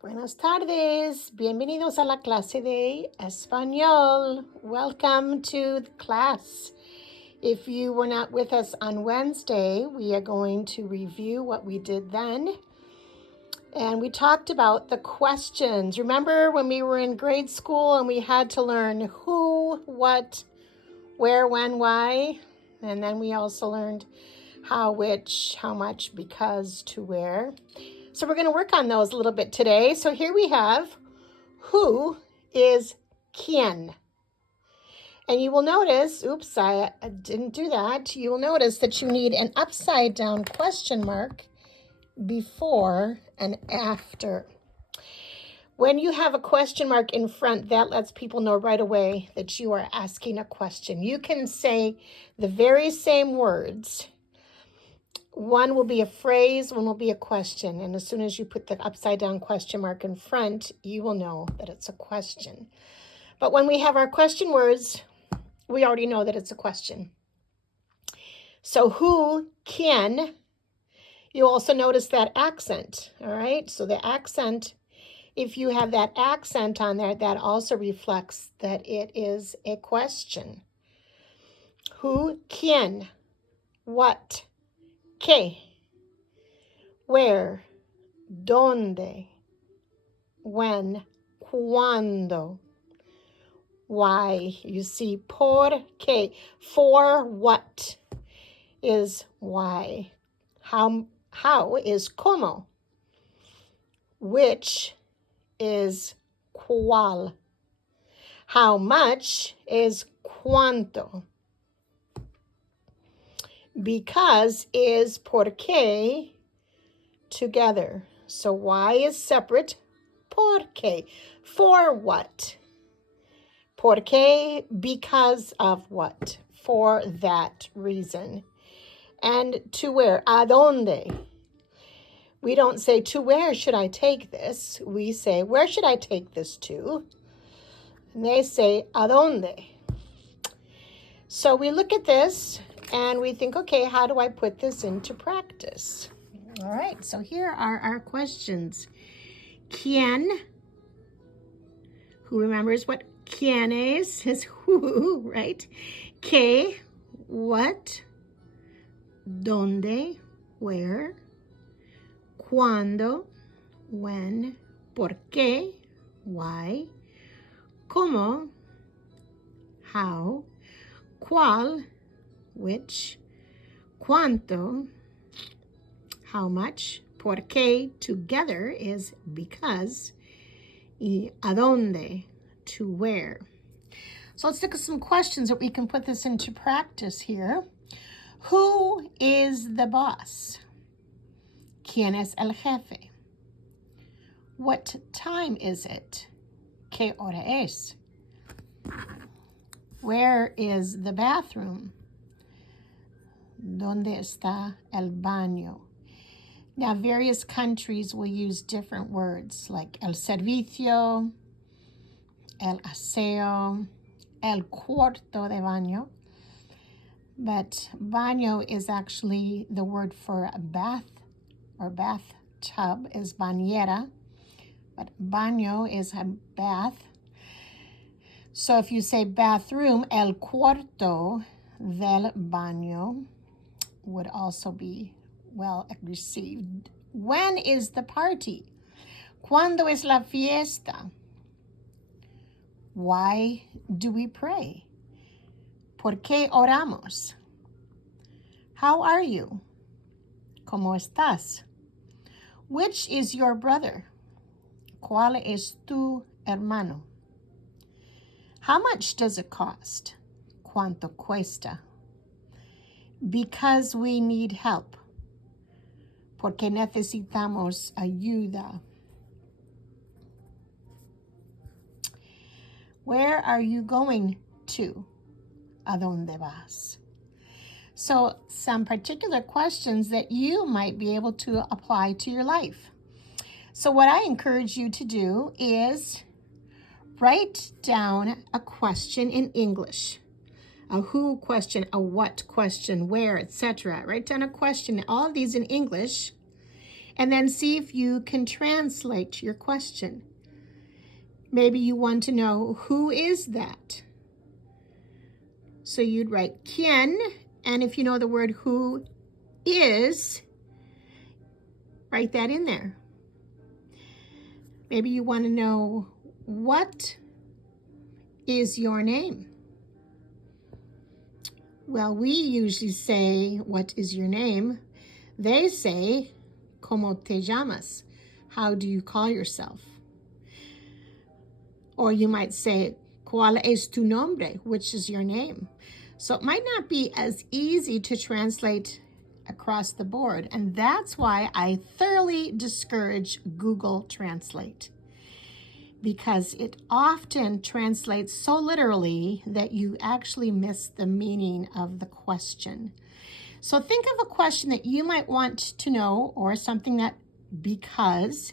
Buenas tardes, bienvenidos a la clase de español. Welcome to the class. If you were not with us on Wednesday, we are going to review what we did then. And we talked about the questions. Remember when we were in grade school and we had to learn who, what, where, when, why? And then we also learned how, which, how much, because, to, where. So we're going to work on those a little bit today. So here we have who is quién. And you will notice, oops, I didn't do that. You will notice that you need an upside down question mark before and after. When you have a question mark in front, that lets people know right away that you are asking a question. You can say the very same words. One will be a phrase, one will be a question. And as soon as you put the upside down question mark in front, you will know that it's a question. But when we have our question words, we already know that it's a question. So who, quién, you also notice that accent, all right? So the accent, if you have that accent on there, that also reflects that it is a question. Who, quién, what, qué, where, dónde, when, cuándo, why. You see, por qué, for what is why. How is cómo. Which is cuál. How much is cuánto. Because is por qué together. So why is separate. Por qué. For what? Por qué, because of what? For that reason. And to where? A dónde? We don't say, to where should I take this? We say, where should I take this to? And they say, a dónde? So we look at this and we think, okay, how do I put this into practice? All right, so here are our questions. ¿Quién? Who remembers what quién is who, right? ¿Qué? What? ¿Dónde? Where? ¿Cuándo? When? ¿Por qué? Why? ¿Cómo? How? ¿Cuál? Which? ¿Cuánto? How much? ¿Por qué? Together is because. Y a dónde? To where. So let's look at some questions that we can put this into practice here. Who is the boss? ¿Quién es el jefe? What time is it? ¿Qué hora es? Where is the bathroom? ¿Dónde está el baño? Now, various countries will use different words like el servicio, el aseo, el cuarto de baño. But baño is actually the word for a bath or bathtub is bañera. But baño is a bath. So if you say bathroom, el cuarto del baño would also be well received. When is the party? ¿Cuándo es la fiesta? Why do we pray? ¿Por qué oramos? How are you? ¿Cómo estás? Which is your brother? ¿Cuál es tu hermano? How much does it cost? ¿Cuánto cuesta? Because we need help. Porque necesitamos ayuda. Where are you going to? ¿A dónde vas? So some particular questions that you might be able to apply to your life. So what I encourage you to do is write down a question in English. A who question, a what question, where, etc. Write down a question, all of these in English, and then see if you can translate your question. Maybe you want to know, who is that? So you'd write quién, and if you know the word who is, write that in there. Maybe you want to know, what is your name? Well, we usually say, what is your name? They say, ¿Cómo te llamas? How do you call yourself? Or you might say, ¿Cuál es tu nombre? Which is your name? So it might not be as easy to translate across the board, and that's why I thoroughly discourage Google Translate, because it often translates so literally that you actually miss the meaning of the question. So think of a question that you might want to know, or something that because,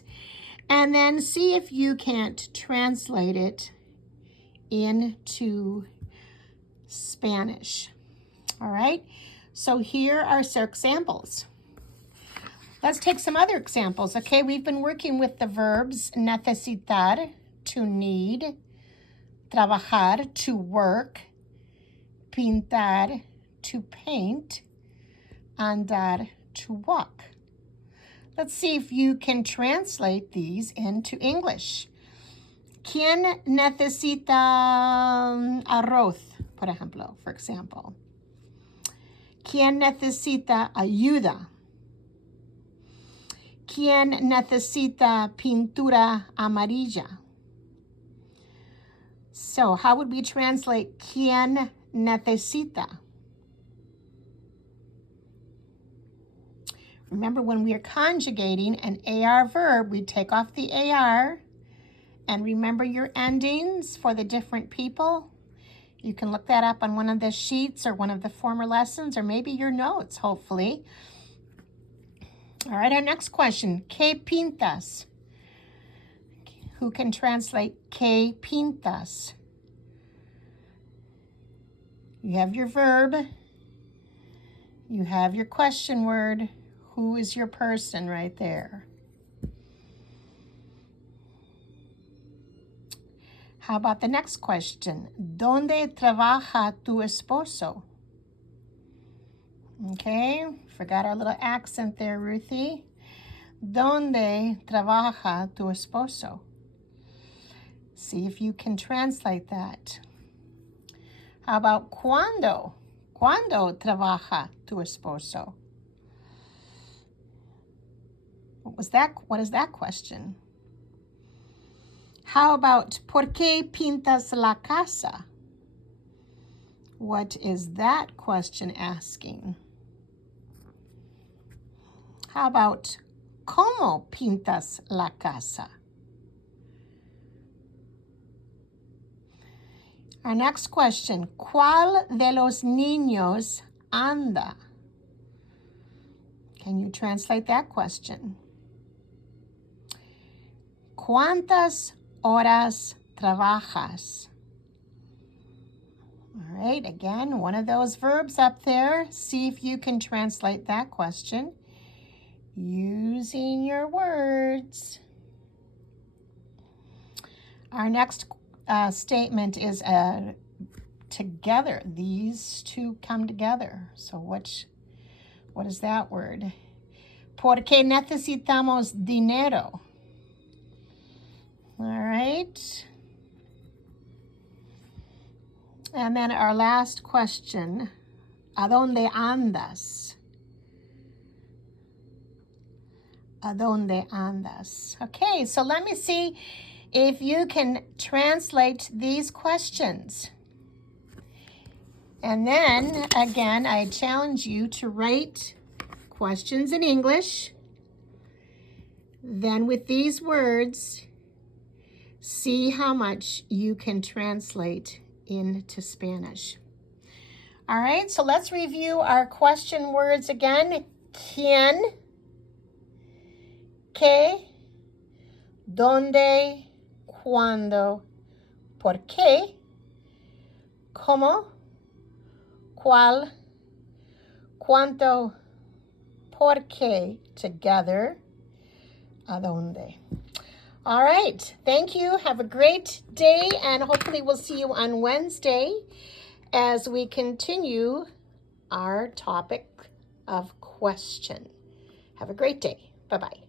and then see if you can't translate it into Spanish. All right, so here are some examples. Let's take some other examples. Okay, we've been working with the verbs necesitar, to need, trabajar, to work, pintar, to paint, andar, to walk. Let's see if you can translate these into English. ¿Quién necesita arroz, por ejemplo, for example? ¿Quién necesita ayuda? ¿Quién necesita pintura amarilla? So how would we translate ¿quién necesita? Remember, when we are conjugating an AR verb, we take off the AR, and remember your endings for the different people. You can look that up on one of the sheets or one of the former lessons, or maybe your notes, hopefully. All right, our next question, ¿Qué pintas? Who can translate ¿Qué pintas? You have your verb. You have your question word. Who is your person right there? How about the next question? ¿Dónde trabaja tu esposo? Okay, forgot our little accent there, Ruthie. ¿Dónde trabaja tu esposo? See if you can translate that. How about ¿cuándo? ¿Cuándo trabaja tu esposo? What is that question? How about ¿por qué pintas la casa? What is that question asking? How about ¿cómo pintas la casa? Our next question, ¿cuál de los niños anda? Can you translate that question? ¿Cuántas horas trabajas? All right, again, one of those verbs up there. See if you can translate that question using your words. Our next statement is together. These two come together. So what is that word? ¿Por qué necesitamos dinero? All right. And then our last question, ¿a dónde andas? ¿A dónde andas? Okay, so let me see if you can translate these questions. And then, again, I challenge you to write questions in English. Then with these words, see how much you can translate into Spanish. All right, so let's review our question words again. ¿Quién? ¿Qué? ¿Dónde? ¿Cuándo? ¿Por qué? ¿Cómo? ¿Cuál? ¿Cuánto? ¿Por qué? Together. ¿A dónde? All right. Thank you. Have a great day, and hopefully we'll see you on Wednesday as we continue our topic of question. Have a great day. Bye-bye.